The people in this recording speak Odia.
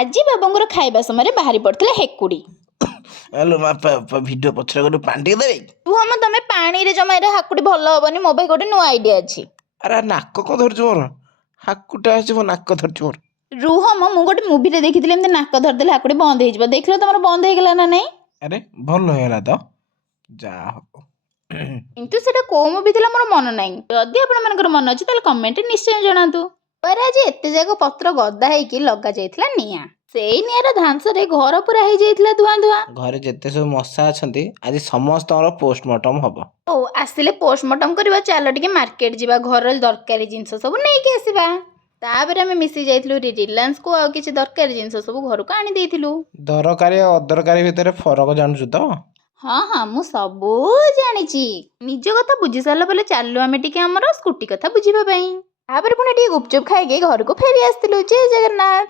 ଆଜି ବାବାଙ୍କର ଖାଇବା ସମୟରେ ବାହାରି ପଡ଼ିଥିଲା ହେକୁଡ଼ି। ଆଲୋ ମା ଭିଡ଼ିଓ ପଛରେ ଗୋଟେ ପାଣି ଟିକେ ଦେବେ। ରୁହ ମ ତମେ ପାଣିରେ ଜମା ଏରା ହାକୁଡ଼ି ଭଲ ହବନି। ମୋ ପାଇଁ ଗୋଟେ ନୂଆ ଆଇଡ଼ିଆ ଅଛି। ଆରେ ନାକ କଣ ଧରିଛୁ ମୋର? ହାକୁଟା ଅଛି ମୋ ନାକ ଧରିଛୁ ମୋର। ରୁହ ମ ମୁଁ ଗୋଟେ ମୁଭିରେ ଦେଖିଥିଲି ଏମିତି ନାକ ଧରିଦେଲେ ହାକୁଡ଼ି ବନ୍ଦ ହେଇଯିବ। ଦେଖିଲ ତମର ବନ୍ଦ ହେଇଗଲା ନା ନାଇଁ? ଆରେ ଭଲ ହେଇଗଲା ତ, ଯାହା ହବ। କିନ୍ତୁ ସେଟା କୋଉ ମୁଭି ଥିଲା ମୋର ମନେ ନାହିଁ। ଯଦି ଆପଣମାନଙ୍କର ମନେ ଅଛି ତାହେଲେ କମେଣ୍ଟରେ ନିଶ୍ଚୟ ଜଣାନ୍ତୁ। ପରେ ଆଜି ଏତେ ଯାକ ପତ୍ର ଗଦା ହେଇକି ଲଗା ଯାଇଥିଲା ନିଆଁ। ସେଇ ନିଆଁର ଧାଂସରେ ଘର ପୁରା ହେଇଯାଇଥିଲା ଧୂଆଁ ଧୂଆଁ। ଘରେ ଯେତେ ସବୁ ମଶା ଅଛନ୍ତି ଆଜି ସମସ୍ତଙ୍କର ପୋଷ୍ଟମର୍ଟମ ହବ। ଓ ଆସିଲେ ପୋଷ୍ଟମର୍ଟମ କରିବା, ଚାଲ ଟିକେ ମାର୍କେଟ ଯିବା, ଘରର ଦରକାରୀ ଜିନିଷ ସବୁ ନେଇକି ଆସିବା। ତାପରେ ଆମେ ମିଶି ଯାଇଥିଲୁ ରିଲାଏନ୍ସକୁ, ଆଉ କିଛି ଦରକାରୀ ଜିନିଷ ସବୁ ଘରକୁ ଆଣି ଦେଇଥିଲୁ। ଦରକାରୀ ଆଉ ଅଦରକାରୀ ଭିତରେ ଫରକ ଜାଣୁଛୁ ତ? ହଁ ମୁଁ ସବୁ ଜାଣିଛି। ନିଜ କଥା ବୁଝି ସାରିଲା ପରେ ଚାଲୁ ଆମେ ଟିକେ ଆମର ସ୍କୁଟି କଥା ବୁଝିବା ପାଇଁ। ତାପରେ ପୁଣି ଟିକେ ଗୁପଚୁପ୍ ଖାଇକି ଘରକୁ ଫେରି ଆସିଥିଲୁ। ଜୟ ଜଗନ୍ନାଥ।